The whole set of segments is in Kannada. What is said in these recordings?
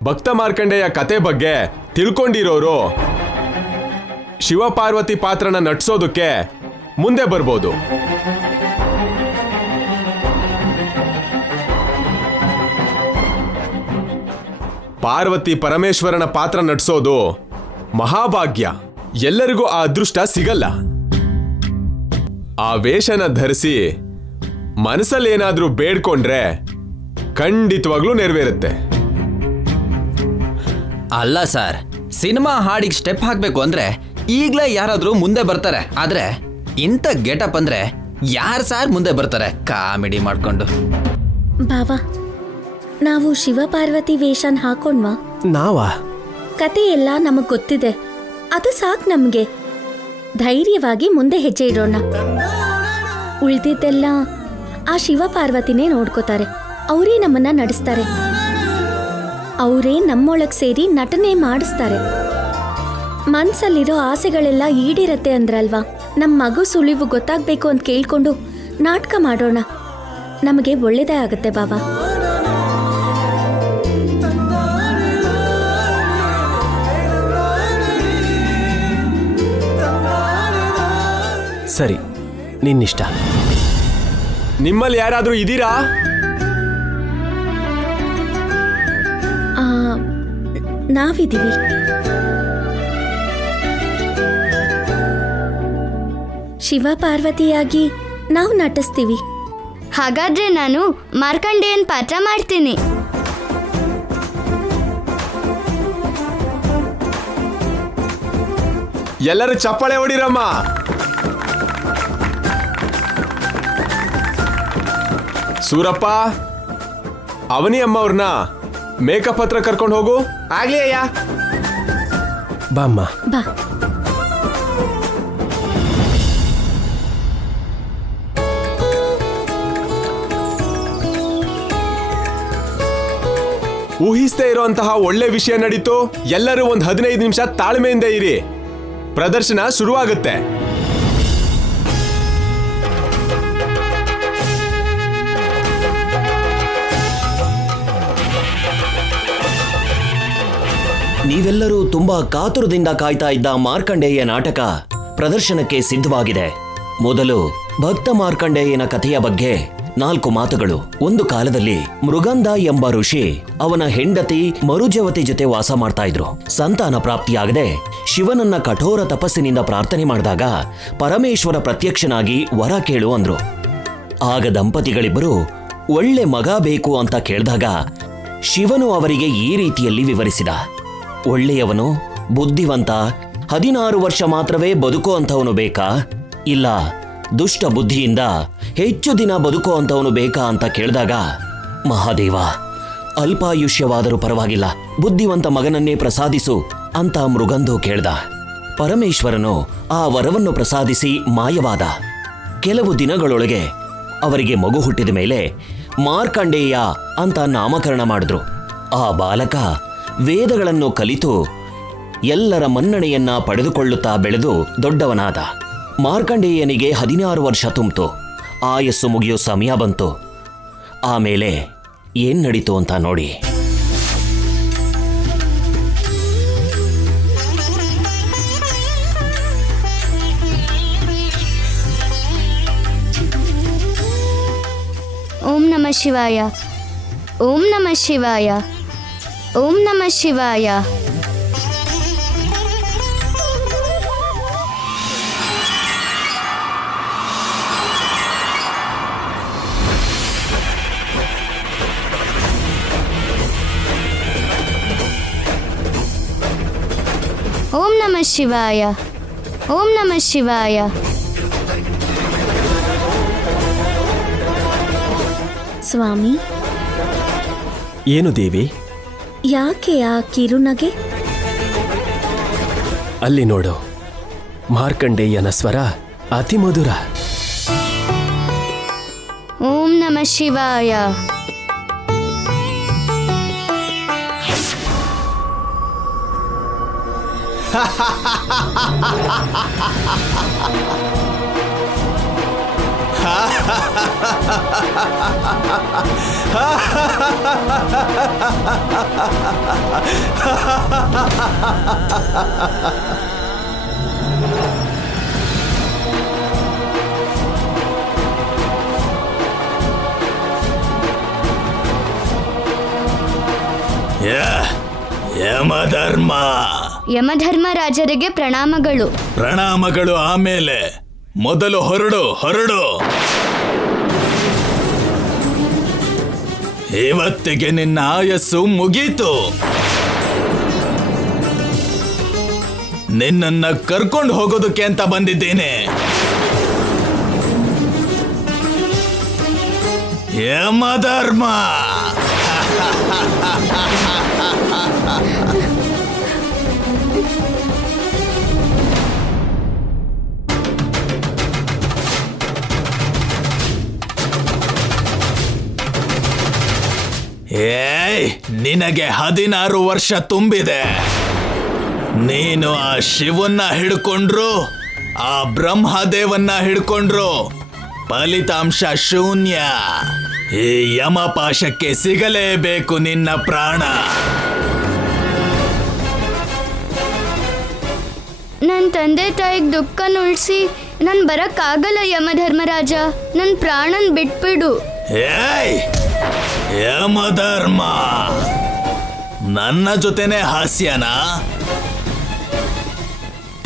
ಭಕ್ತ ಮಾರ್ಕಂಡೇಯ ಕತೆ ಬಗ್ಗೆ ತಿಳ್ಕೊಂಡಿರೋರು ಶಿವಪಾರ್ವತಿ ಪಾತ್ರನ ನಟಿಸೋದಕ್ಕೆ ಮುಂದೆ ಬರ್ಬೋದು. ಪಾರ್ವತಿ ಪರಮೇಶ್ವರನ ಪಾತ್ರ ನಟಿಸೋದು ಮಹಾಭಾಗ್ಯ. ಎಲ್ಲರಿಗೂ ಆ ಅದೃಷ್ಟ ಸಿಗಲ್ಲ. ಆ ವೇಷನ ಧರಿಸಿ ಮನಸ್ಸಲ್ಲೇನಾದ್ರೂ ಬೇಡ್ಕೊಂಡ್ರೆ ಖಂಡಿತವಾಗ್ಲೂ ನೆರವೇರುತ್ತೆ. ಅಲ್ಲ ಸರ್, ಸಿನಿಮಾ ಹಾಡಿಗೆ ಸ್ಟೆಪ್ ಹಾಕ್ಬೇಕು ಅಂದ್ರೆ ಈಗ್ಲೇ ಯಾರಾದ್ರೂ ಮುಂದೆ ಬರ್ತಾರೆ. ಆದ್ರೆ ಇಂಥ ಗೆಟಪ್ ಅಂದ್ರೆ ಯಾರು ಸಾರ್ ಮುಂದೆ ಬರ್ತಾರೆ ಕಾಮಿಡಿ ಮಾಡ್ಕೊಂಡು? ಬಾವಾ, ನಾವು ಶಿವಪಾರ್ವತಿ ವೇಷನ್ ಹಾಕೊಂಡ್ವಾ? ನಾವಾ? ಕತೆ ಎಲ್ಲ ನಮಗ್ ಗೊತ್ತಿದೆ, ಅದು ಸಾಕ್ ನಮ್ಗೆ. ಧೈರ್ಯವಾಗಿ ಮುಂದೆ ಹೆಜ್ಜೆ ಇಡೋಣ. ಉಳ್ದಿದ್ದೆಲ್ಲ ಆ ಶಿವಪಾರ್ವತಿನೇ ನೋಡ್ಕೋತಾರೆ. ಅವರೇ ನಮ್ಮನ್ನ ನಡೆಸ್ತಾರೆ. ಅವರೇ ನಮ್ಮೊಳಗ್ ಸೇರಿ ನಟನೆ ಮಾಡಿಸ್ತಾರೆ. ಮನ್ಸಲ್ಲಿರೋ ಆಸೆಗಳೆಲ್ಲ ಈಡೇರತ್ತೆ ಅಂದ್ರಲ್ವಾ? ನಮ್ಮ ಮಗು ಸುಳಿವು ಗೊತ್ತಾಗ್ಬೇಕು ಅಂತ ಕೇಳ್ಕೊಂಡು ನಾಟಕ ಮಾಡೋಣ. ನಮಗೆ ಒಳ್ಳೇದೇ ಆಗತ್ತೆ ಬಾಬಾ. ಸರಿ, ನಿನ್ನಿಷ್ಟ. ನಿಮ್ಮಲ್ಲಿ ಯಾರಾದ್ರೂ ಇದೀರಾ? ನಾವಿದ್ದೀವಿ. ಶಿವಪಾರ್ವತಿಯಾಗಿ ನಾವು ನಟಿಸ್ತೀವಿ. ಹಾಗಾದ್ರೆ ನಾನು ಮಾರ್ಕಂಡೇಯನ್ ಪಾತ್ರ ಮಾಡ್ತೀನಿ. ಎಲ್ಲರೂ ಚಪ್ಪಾಳೆ ಹೊಡಿರಮ್ಮ. ಸೂರಪ್ಪ, ಅವನಿ ಅಮ್ಮ ಅವ್ರನ್ನ ಮೇಕಪ್ ಹತ್ರ ಕರ್ಕೊಂಡು ಹೋಗು. ಆಗ್ಲಿ ಅಯ್ಯ. ಬಾಮ್ಮ. ಬಾ. ಊಹಿಸದೇ ಇರುವಂತಹ ಒಳ್ಳೆ ವಿಷಯ ನಡೀತು. ಎಲ್ಲರೂ ಒಂದು 15 ನಿಮಿಷ ತಾಳ್ಮೆಯಿಂದ ಇರಿ. ಪ್ರದರ್ಶನ ಶುರುವಾಗುತ್ತೆ. ನೀವೆಲ್ಲರೂ ತುಂಬಾ ಕಾತುರದಿಂದ ಕಾಯ್ತಾ ಇದ್ದ ಮಾರ್ಕಂಡೇಯ ನಾಟಕ ಪ್ರದರ್ಶನಕ್ಕೆ ಸಿದ್ಧವಾಗಿದೆ. ಮೊದಲು ಭಕ್ತ ಮಾರ್ಕಂಡೇಯನ ಕಥೆಯ ಬಗ್ಗೆ 4 ಮಾತುಗಳು. ಒಂದು ಕಾಲದಲ್ಲಿ ಮೃಗಂಧ ಎಂಬ ಋಷಿ ಅವನ ಹೆಂಡತಿ ಮರುಜವತಿ ಜೊತೆ ವಾಸ ಮಾಡ್ತಾ ಇದ್ರು. ಸಂತಾನ ಪ್ರಾಪ್ತಿಯಾಗದೆ ಶಿವನನ್ನ ಕಠೋರ ತಪಸ್ಸಿನಿಂದ ಪ್ರಾರ್ಥನೆ ಮಾಡಿದಾಗ ಪರಮೇಶ್ವರ ಪ್ರತ್ಯಕ್ಷನಾಗಿ ವರ ಕೇಳು ಅಂದ್ರು. ಆಗ ದಂಪತಿಗಳಿಬ್ಬರು ಒಳ್ಳೆ ಮಗ ಬೇಕು ಅಂತ ಕೇಳಿದಾಗ ಶಿವನು ಅವರಿಗೆ ಈ ರೀತಿಯಲ್ಲಿ ವಿವರಿಸಿದ. ಒಳ್ಳೆಯವನು, ಬುದ್ಧಿವಂತ, 16 ವರ್ಷ ಮಾತ್ರವೇ ಬದುಕೋ ಅಂತವನು ಬೇಕಾ, ಇಲ್ಲ ದುಷ್ಟ ಬುದ್ಧಿಯಿಂದ ಹೆಚ್ಚು ದಿನ ಬದುಕೋ ಅಂತವನು ಬೇಕಾ ಅಂತ ಕೇಳಿದಾಗ, ಮಹಾದೇವ, ಅಲ್ಪಾಯುಷ್ಯವಾದರೂ ಪರವಾಗಿಲ್ಲ, ಬುದ್ಧಿವಂತ ಮಗನನ್ನೇ ಪ್ರಸಾದಿಸು ಅಂತ ಮೃಗಂಧು ಕೇಳ್ದ. ಪರಮೇಶ್ವರನು ಆ ವರವನ್ನು ಪ್ರಸಾದಿಸಿ ಮಾಯವಾದ. ಕೆಲವು ದಿನಗಳೊಳಗೆ ಅವರಿಗೆ ಮಗು ಹುಟ್ಟಿದ ಮೇಲೆ ಮಾರ್ಕಂಡೇಯ ಅಂತ ನಾಮಕರಣ ಮಾಡಿದ್ರು. ಆ ಬಾಲಕ ವೇದಗಳನ್ನು ಕಲಿತು ಎಲ್ಲರ ಮನ್ನಣೆಯನ್ನ ಪಡೆದುಕೊಳ್ಳುತ್ತಾ ಬೆಳೆದು ದೊಡ್ಡವನಾದ. ಮಾರ್ಕಂಡೇಯನಿಗೆ 16 ವರ್ಷ ತುಂಬಿತು. ಆಯಸ್ಸು ಮುಗಿಯೋ ಸಮಯ ಬಂತು. ಆಮೇಲೆ ಏನ್ ನಡೀತು ಅಂತ ನೋಡಿ. ಓಂ ನಮಃ ಶಿವಾಯ. ಓಂ ನಮಃ ಶಿವಾಯ. ಓಂ ನಮಃ ಶಿವಾಯ. ಓಂ ನಮಃ ಶಿವಾಯ. ಓಂ ನಮಃ ಶಿವಾಯ. ಸ್ವಾಮಿ, ಏನು ದೇವಿ? ಯಾಕೆ ಆ ಕಿರುನಗೆ? ಅಲ್ಲಿ ನೋಡು, ಮಾರ್ಕಂಡೇಯನ ಸ್ವರ ಅತಿ ಮಧುರ. ಓಂ ನಮಃ ಶಿವಾಯ. ಯಮಧರ್ಮ. ಯಮಧರ್ಮರಾಜರಿಗೆ ಪ್ರಣಾಮಗಳು. ಪ್ರಣಾಮಗಳು ಆಮೇಲೆ ಮೊದಲು ಹೊರಡು ಹೊರಡು. ಇವತ್ತಿಗೆ ನಿನ್ನ ಆಯಸ್ಸು ಮುಗೀತು. ನಿನ್ನನ್ನ ಕರ್ಕೊಂಡು ಹೋಗೋದಕ್ಕೆ ಅಂತ ಬಂದಿದ್ದೇನೆ. ಯಮಧರ್ಮ. ಏಯ್, ನಿನಗೆ 16 ವರ್ಷ ತುಂಬಿದೆ. ನೀನು ಆ ಶಿವನ್ನ ಹಿಡ್ಕೊಂಡ್ರು, ಆ ಬ್ರಹ್ಮದೇವನ್ನ ಹಿಡ್ಕೊಂಡ್ರು, ಫಲಿತಾಂಶ ಶೂನ್ಯ. ಈ ಯಮಪಾಶಕ್ಕೆ ಸಿಗಲೇಬೇಕು ನಿನ್ನ ಪ್ರಾಣ. ನನ್ನ ತಂದೆ ತಾಯಿಗೆ ದುಃಖನ ಉಳಿಸಿ ನಾನು ಬರಕ್ಕಾಗಲ್ಲ ಯಮಧರ್ಮರಾಜ. ನನ್ನ ಪ್ರಾಣನ್ ಬಿಟ್ಬಿಡು. ಏಯ್, ಯಮಧರ್ಮ, ನನ್ನ ಜೊತೆನೆ ಹಾಸ್ಯನ?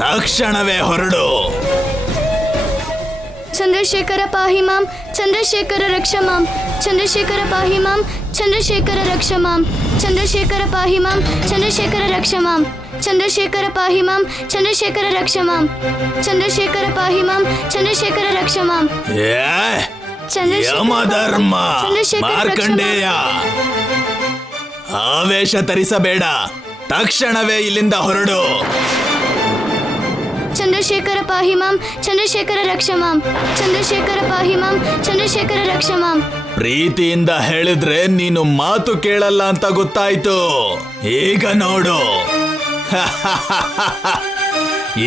ತಕ್ಷಣವೇ ಹೊರಡು. ಚಂದ್ರಶೇಖರ ಪಾಹಿ ಮಾಂ, ಚಂದ್ರಶೇಖರ ರಕ್ಷ ಮಾಂ, ಚಂದ್ರಶೇಖರ ಪಾಹಿ ಮಾಂ, ಚಂದ್ರಶೇಖರ ರಕ್ಷ ಮಾಂ, ಚಂದ್ರಶೇಖರ ಪಾಹಿ ಮಾಂ, ಚಂದ್ರಶೇಖರ ರಕ್ಷ ಮಾಂ, ಚಂದ್ರಶೇಖರ ಪಾಹಿ ಮಾಂ, ಚಂದ್ರಶೇಖರ ರಕ್ಷ ಮಾಂ, ಚಂದ್ರಶೇಖರ ಪಾಹಿ ಮಾಂ, ಚಂದ್ರಶೇಖರ ರಕ್ಷ ಮಾಂ. ಯಮಧರ್ಮ, ಮಾರ್ಕಂಡೇಯ, ಆವೇಶ ತರಿಸಬೇಡ. ತಕ್ಷಣವೇ ಇಲ್ಲಿಂದ ಹೊರಡು. ಚಂದ್ರಶೇಖರ ಪಾಹಿ ಮಾಂ, ಚಂದ್ರಶೇಖರ ರಕ್ಷ ಮಾಂ, ಚಂದ್ರಶೇಖರ ಪಾಹಿ ಮಾಂ, ಚಂದ್ರಶೇಖರ ರಕ್ಷ ಮಾಂ. ಪ್ರೀತಿಯಿಂದ ಹೇಳಿದ್ರೆ ನೀನು ಮಾತು ಕೇಳಲ್ಲ ಅಂತ ಗೊತ್ತಾಯ್ತು. ಈಗ ನೋಡು.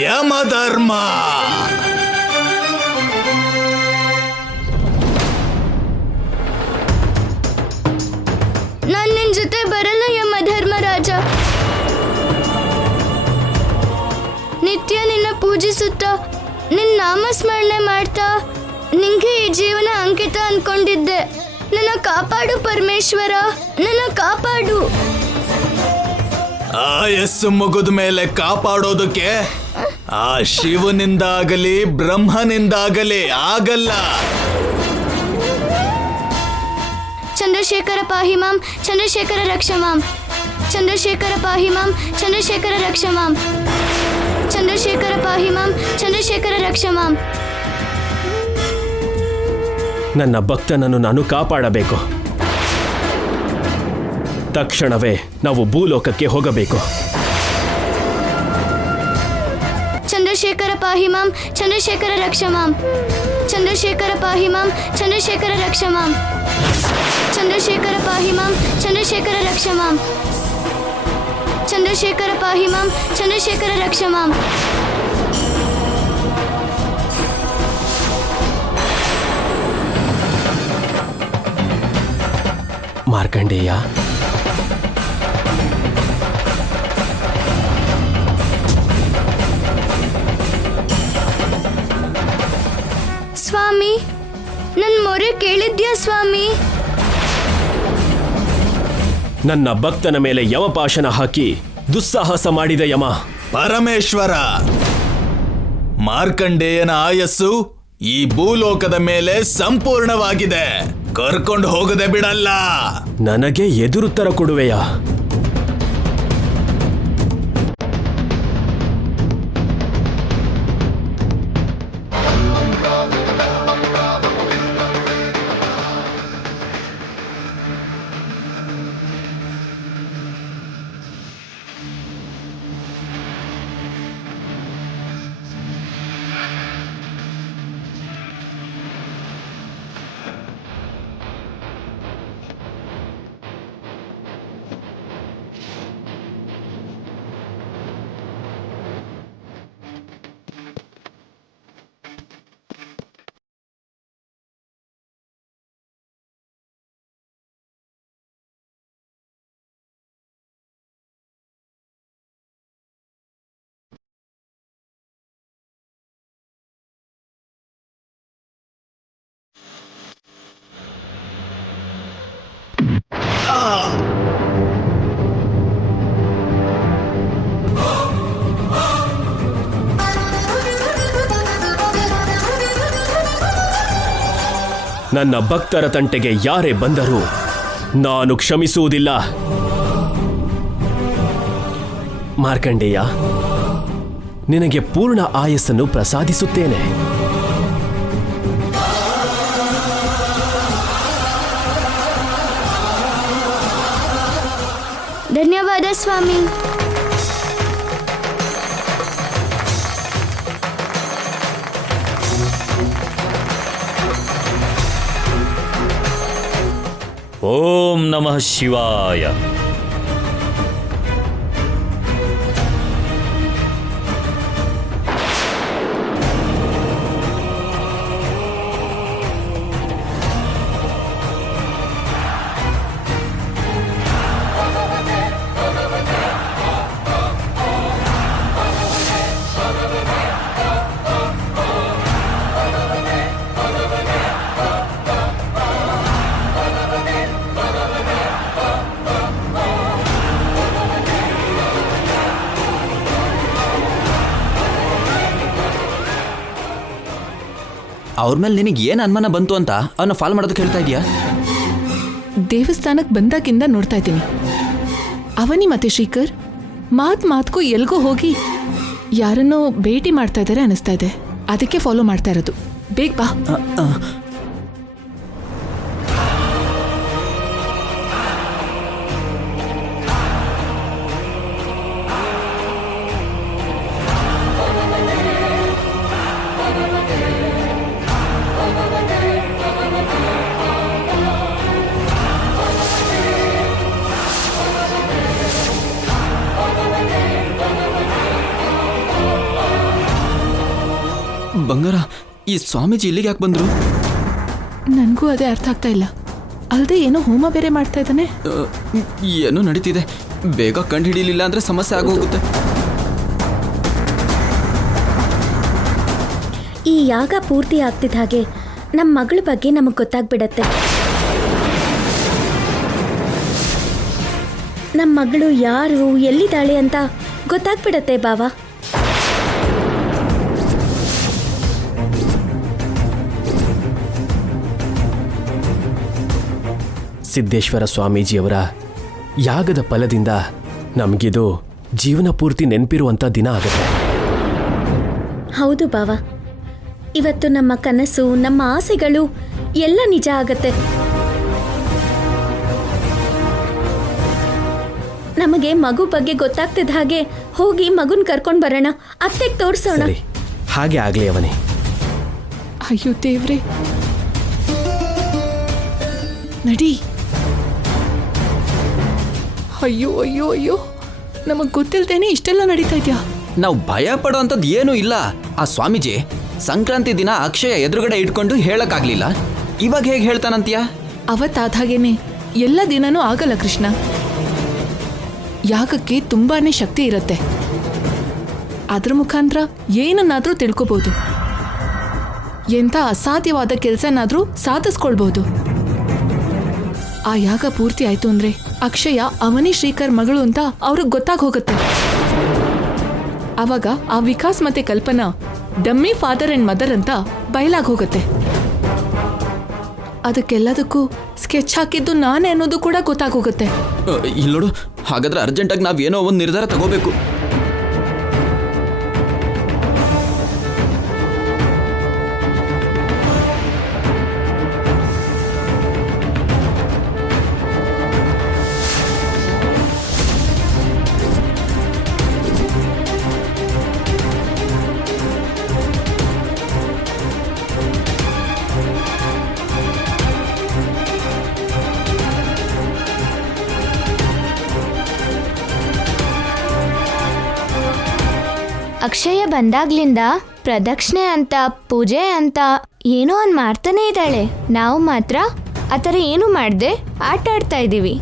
ಯಮಧರ್ಮ. ನಾನ್ ನಿನ್ ಜೊತೆ ಬರಲ್ಲ ಯಮಧರ್ಮರಾಜ. ನಿತ್ಯ ನಿನ್ನ ಪೂಜಿಸುತ್ತಾ ನಿನ್ನ ನಾಮಸ್ಮರಣೆ ಮಾಡ್ತಾ ನಿಂಗೆ ಈ ಜೀವನ ಅಂಕಿತ ಅನ್ಕೊಂಡಿದ್ದೆ. ನನ್ನ ಕಾಪಾಡು ಪರಮೇಶ್ವರ, ನನ್ನ ಕಾಪಾಡು. ಆಯಸ್ಸು ಮುಗಿದ ಮೇಲೆ ಕಾಪಾಡೋದಕ್ಕೆ ಆ ಶಿವನಿಂದಾಗಲಿ ಬ್ರಹ್ಮನಿಂದಾಗಲಿ ಆಗಲ್ಲ. ಚಂದ್ರಶೇಖರ ಪಾಹಿ ಮಾಂ, ಚಂದ್ರಶೇಖರ ರಕ್ಷ ಮಾಂ, ಚಂದ್ರಶೇಖರ ಪಾಹಿ ಮಾಂ, ಚಂದ್ರಶೇಖರ ರಕ್ಷ ಮಾಂ, ಚಂದ್ರಶೇಖರ ಪಾಹಿ ಮಾಂ, ಚಂದ್ರಶೇಖರ ರಕ್ಷ ಮಾಂ. ನನ್ನ ಭಕ್ತನನ್ನು ನಾನು ಕಾಪಾಡಬೇಕು. ತಕ್ಷಣವೇ ನಾವು ಭೂಲೋಕಕ್ಕೆ ಹೋಗಬೇಕು. ಚಂದ್ರಶೇಖರ ಪಾಹಿ ಮಾಂ, ಚಂದ್ರಶೇಖರ ರಕ್ಷ ಮಾಂ, ಚಂದ್ರಶೇಖರ ಪಾಹಿ ಮಾಂ, ಚಂದ್ರಶೇಖರ ರಕ್ಷ ಮಾಂ, ಚಂದ್ರಶೇಖರ ಪಾಹಿ ಮಾಂ, ಚಂದ್ರಶೇಖರ ರಕ್ಷ ಮಾಂ, ಚಂದ್ರಶೇಖರ ಪಾಹಿ ಮಾಂ, ಚಂದ್ರಶೇಖರ ರಕ್ಷ ಮಾಂ. ಮಾರ್ಕಂಡೇಯ, ಸ್ವಾಮಿ, ನನ್ ಮೊರೆ ಕೇಳಿದ್ಯಾ ಸ್ವಾಮಿ? ನನ್ನ ಭಕ್ತನ ಮೇಲೆ ಯಮಪಾಶನ ಹಾಕಿ ದುಸ್ಸಾಹಸ ಮಾಡಿದ ಯಮ. ಪರಮೇಶ್ವರ, ಮಾರ್ಕಂಡೇಯನ ಆಯಸ್ಸು ಈ ಭೂಲೋಕದ ಮೇಲೆ ಸಂಪೂರ್ಣವಾಗಿದೆ. ಕರ್ಕೊಂಡು ಹೋಗದೆ ಬಿಡಲ್ಲ. ನನಗೆ ಎದುರುತ್ತರ ಕೊಡುವೆಯಾ? ನನ್ನ ಭಕ್ತರ ತಂಟೆಗೆ ಯಾರೇ ಬಂದರೂ ನಾನು ಕ್ಷಮಿಸುವುದಿಲ್ಲ. ಮಾರ್ಕಂಡೇಯ, ನಿನಗೆ ಪೂರ್ಣ ಆಯಸ್ಸನ್ನು ಪ್ರಸಾದಿಸುತ್ತೇನೆ. ಧನ್ಯವಾದ ಸ್ವಾಮಿ. ಓಂ ನಮಃ ಶಿವಾಯ. ಅವ್ರ ಮೇಲೆ ನಿನಗೆ ಏನು ಅನುಮಾನ ಬಂತು ಅಂತ ಅವನ್ನ ಫಾಲೋ ಮಾಡೋದಕ್ಕೆ ಹೇಳ್ತಾ ಇದೀಯಾ? ದೇವಸ್ಥಾನಕ್ಕೆ ಬಂದಾಗಿಂದ ನೋಡ್ತಾ ಇದ್ದೀನಿ. ಅವನಿ ಮತ್ತೆ ಶ್ರೀಕರ್ ಮಾತ್ಗೂ ಎಲ್ಗೋ ಹೋಗಿ ಯಾರನ್ನೋ ಭೇಟಿ ಮಾಡ್ತಾ ಇದ್ದಾರೆ ಅನಿಸ್ತಾ ಇದೆ. ಅದಕ್ಕೆ ಫಾಲೋ ಮಾಡ್ತಾ ಇರೋದು. ಬೇಗ ಬಾ. ಬಂಗಾರ, ಈ ಸ್ವಾಮೀಜಿ ಇಲ್ಲಿಗೆ ಯಾಕೆ ಬಂದ್ರು? ನನಗೂ ಅದೇ ಅರ್ಥ ಆಗ್ತಾ ಇಲ್ಲ. ಅಲ್ಲದೆ ಏನೋ ಹೋಮ ಬೇರೆ ಮಾಡ್ತಾ ಇದ್ದಾನೆ. ಏನೋ ನಡೀತಿದೆ. ಬೇಗ ಕಂಡು ಹಿಡಿಲಿಲ್ಲ ಅಂದ್ರೆ ಸಮಸ್ಯೆ ಆಗೋಗುತ್ತೆ. ಈ ಯಾಗ ಪೂರ್ತಿ ಆಗ್ತಿದ್ದ ಹಾಗೆ ನಮ್ಮ ಮಗಳ ಬಗ್ಗೆ ನಮಗೆ ಗೊತ್ತಾಗ್ಬಿಡತ್ತೆ. ನಮ್ಮ ಮಗಳು ಯಾರು, ಎಲ್ಲಿದ್ದಾಳೆ ಅಂತ ಗೊತ್ತಾಗ್ಬಿಡತ್ತೆ ಬಾವ. ಸಿದ್ದೇಶ್ವರ ಸ್ವಾಮೀಜಿಯವರ ಯಾಗದ ಫಲದಿಂದ ನಮಗಿದು ಜೀವನ ಪೂರ್ತಿ ನೆನಪಿರುವಂಥ ದಿನ ಆಗುತ್ತೆ. ಹೌದು ಬಾವ, ಇವತ್ತು ನಮ್ಮ ಕನಸು, ನಮ್ಮ ಆಸೆಗಳು ಎಲ್ಲ ನಿಜ ಆಗತ್ತೆ. ನಮಗೆ ಮಗು ಬಗ್ಗೆ ಗೊತ್ತಾಗ್ತಿದ್ದ ಹಾಗೆ ಹೋಗಿ ಮಗುನ್ ಕರ್ಕೊಂಡು ಬರೋಣ, ಅತ್ತೆಗೆ ತೋರಿಸೋಣ. ಸರಿ, ಹಾಗೆ ಆಗಲಿ ಅವನೇ. ಅಯ್ಯೋ ದೇವ್ರೆ, ನಡಿ. ಅಯ್ಯೋ ಅಯ್ಯೋ ಅಯ್ಯೋ, ನಮಗ್ ಗೊತ್ತಿಲ್ದೇನೆ ಇಷ್ಟೆಲ್ಲ ನಡೀತಾ ಇದ್ಯಾ? ನಾವು ಭಯ ಪಡೋ ಅಂಥದ್ದು ಏನೂ ಇಲ್ಲ. ಆ ಸ್ವಾಮೀಜಿ ಸಂಕ್ರಾಂತಿ ದಿನ ಅಕ್ಷಯ ಎದುರುಗಡೆ ಇಟ್ಕೊಂಡು ಹೇಳಕ್ಕಾಗ್ಲಿಲ್ಲ, ಇವಾಗ ಹೇಗೆ ಹೇಳ್ತಾನಂತೀಯ? ಅವತ್ತಾದಾಗೇನೆ ಎಲ್ಲ ದಿನನೂ ಆಗಲ್ಲ ಕೃಷ್ಣ. ಯಾಗಕ್ಕೆ ತುಂಬಾನೇ ಶಕ್ತಿ ಇರತ್ತೆ. ಅದ್ರ ಮುಖಾಂತರ ಏನನ್ನಾದ್ರೂ ತಿಳ್ಕೊಬಹುದು, ಎಂಥ ಅಸಾಧ್ಯವಾದ ಕೆಲಸನಾದ್ರೂ ಸಾಧಿಸ್ಕೊಳ್ಬಹುದು. ಆ ಯಾಗ ಪೂರ್ತಿ ಆಯ್ತು ಅಂದ್ರೆ ಅಕ್ಷಯ ಅವನಿ ಶ್ರೀಕರ್ ಮಗಳು ಅಂತ ಅವ್ರಿಗೆ ಗೊತ್ತಾಗ ಹೋಗುತ್ತೆ. ಅವಾಗ ಆ ವಿಕಾಸ್ ಮತ್ತೆ ಕಲ್ಪನಾ ಡಮ್ಮಿ ಫಾದರ್ ಅಂಡ್ ಮದರ್ ಅಂತ ಬಯಲಾಗ್ ಹೋಗುತ್ತೆ. ಅದಕ್ಕೆಲ್ಲದಕ್ಕೂ ಸ್ಕೆಚ್ ಹಾಕಿದ್ದು ನಾನೇ ಅನ್ನೋದು ಕೂಡ ಗೊತ್ತಾಗೋಗುತ್ತೆ. ಇಲ್ಲಿ ನೋಡು, ಹಾಗಾದ್ರೆ ಅರ್ಜೆಂಟಾಗಿ ನಾವು ಏನೋ ಒಂದು ನಿರ್ಧಾರ ತಗೋಬೇಕು. ಅಕ್ಷಯ ಬಂದಾಗ್ಲಿಂದ ಪ್ರದಕ್ಷಿಣೆ ಅಂತ ಪೂಜೆ ಅಂತ ಏನೋ ಒಂದು ಮಾಡ್ತಾನೆ ಇದ್ದಾಳೆ. ನಾವು ಮಾತ್ರ ಆ ಥರ ಏನು ಮಾಡದೆ ಆಟ ಆಡ್ತಾ ಇದ್ದೀವಿ.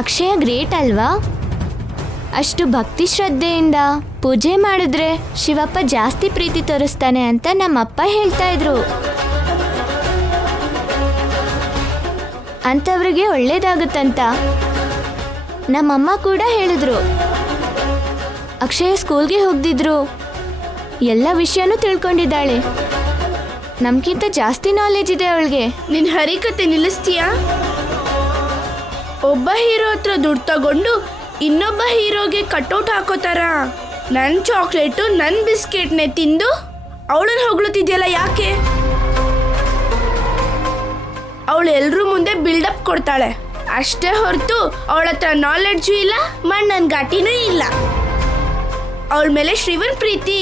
ಅಕ್ಷಯ ಗ್ರೇಟ್ ಅಲ್ವಾ? ಅಷ್ಟು ಭಕ್ತಿ ಶ್ರದ್ಧೆಯಿಂದ ಪೂಜೆ ಮಾಡಿದ್ರೆ ಶಿವಪ್ಪ ಜಾಸ್ತಿ ಪ್ರೀತಿ ತೋರಿಸ್ತಾನೆ ಅಂತ ನಮ್ಮಪ್ಪ ಹೇಳ್ತಾ ಇದ್ರು. ಅಂಥವ್ರಿಗೆ ಒಳ್ಳೇದಾಗುತ್ತಂತ ನಮ್ಮಮ್ಮ ಕೂಡ ಹೇಳಿದ್ರು. ಅಕ್ಷಯ ಸ್ಕೂಲ್ಗೆ ಹೋಗ್ದಿದ್ರು ಎಲ್ಲ ವಿಷಯನೂ ತಿಳ್ಕೊಂಡಿದ್ದಾಳೆ. ನಮ್ಗಿಂತ ಜಾಸ್ತಿ ನಾಲೆಜ್ ಇದೆ ಅವಳಿಗೆ. ನಿನ್ ಹರಿಕತೆ ನಿಲ್ಲಿಸ್ತೀಯಾ? ಒಬ್ಬ ಹೀರೋ ಹತ್ರ ದುಡ್ಡು ತಗೊಂಡು ಇನ್ನೊಬ್ಬ ಹೀರೋಗೆ ಕಟ್ಔಟ್ ಹಾಕೋತಾರ. ನನ್ನ ಚಾಕ್ಲೇಟು ನನ್ನ ಬಿಸ್ಕೆಟ್ನೆ ತಿಂದು ಅವಳನ್ನ ಹೊಗಳುತ್ತಿದ್ಯಲ್ಲ, ಯಾಕೆ? ಅವಳು ಎಲ್ರೂ ಮುಂದೆ ಬಿಲ್ಡಪ್ ಕೊಡ್ತಾಳೆ ಅಷ್ಟೇ ಹೊರತು ಅವಳ ಹತ್ರ ನಾಲೆಡ್ಜು ಇಲ್ಲ, ಮಣ್ಣನ್ ಘಾಟಿನೂ ಇಲ್ಲ. ಅವಳ ಮೇಲೆ ಶ್ರೀವನ್ ಪ್ರೀತಿ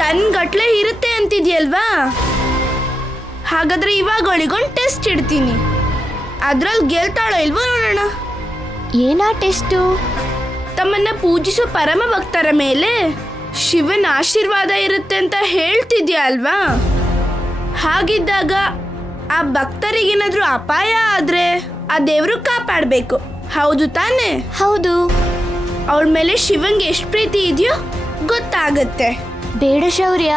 ತನ್ನ ಗಟ್ಲೆ ಇರುತ್ತೆ ಅಂತಿದ್ಯಲ್ವಾ? ಹಾಗಾದ್ರೆ ಇವಾಗ ಅವಳಿಗೊಂದು ಟೆಸ್ಟ್ ಇಡ್ತೀನಿ. ಅದ್ರಲ್ಲಿ ಗೆಲ್ತಾಳೋ ಇಲ್ವೋ ನೋಡೋಣ. ಏನಾ ಟೆಸ್ಟು? ತಮ್ಮನ್ನ ಪೂಜಿಸೋ ಪರಮ ಭಕ್ತರ ಮೇಲೆ ಶಿವನ ಆಶೀರ್ವಾದ ಇರುತ್ತೆ ಅಂತ ಹೇಳ್ತಿದ್ಯಾ ಅಲ್ವಾ? ಹಾಗಿದ್ದಾಗ ಆ ಭಕ್ತರಿಗೇನಾದ್ರೂ ಅಪಾಯ ಆದ್ರೆ ಆ ದೇವ್ರು ಕಾಪಾಡಬೇಕು, ಹೌದು ತಾನೇ? ಹೌದು. ಅವಳ ಮೇಲೆ ಶಿವಂಗೆ ಎಷ್ಟು ಪ್ರೀತಿ ಇದೆಯೋ ಗೊತ್ತಾಗತ್ತೆ. ಬೇಡ ಶೌರ್ಯ,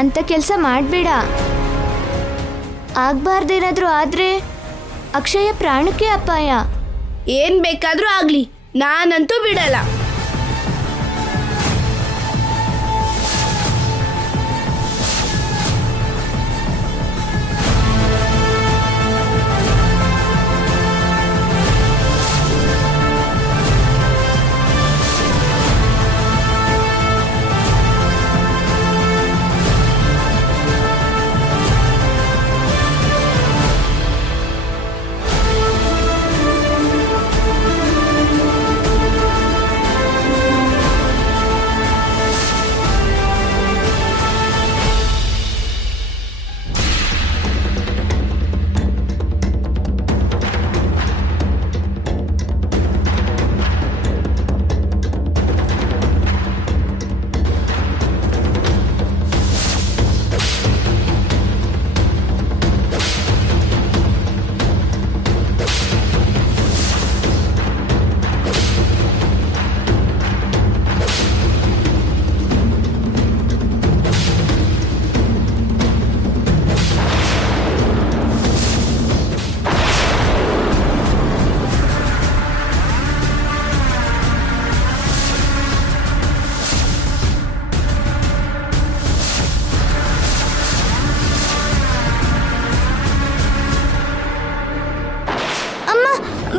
ಅಂತ ಕೆಲಸ ಮಾಡಬೇಡ. ಆಗ್ಬಾರ್ದೇನಾದ್ರೂ ಆದ್ರೆ ಅಕ್ಷಯ ಪ್ರಾಣಕ್ಕೆ ಅಪಾಯ. ಏನ್ ಬೇಕಾದ್ರೂ ಆಗ್ಲಿ, ನಾನಂತೂ ಬಿಡಲ್ಲ.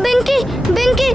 ಬೆಂಕಿ ಬೆಂಕಿ!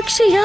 ಅಕ್ಷಯ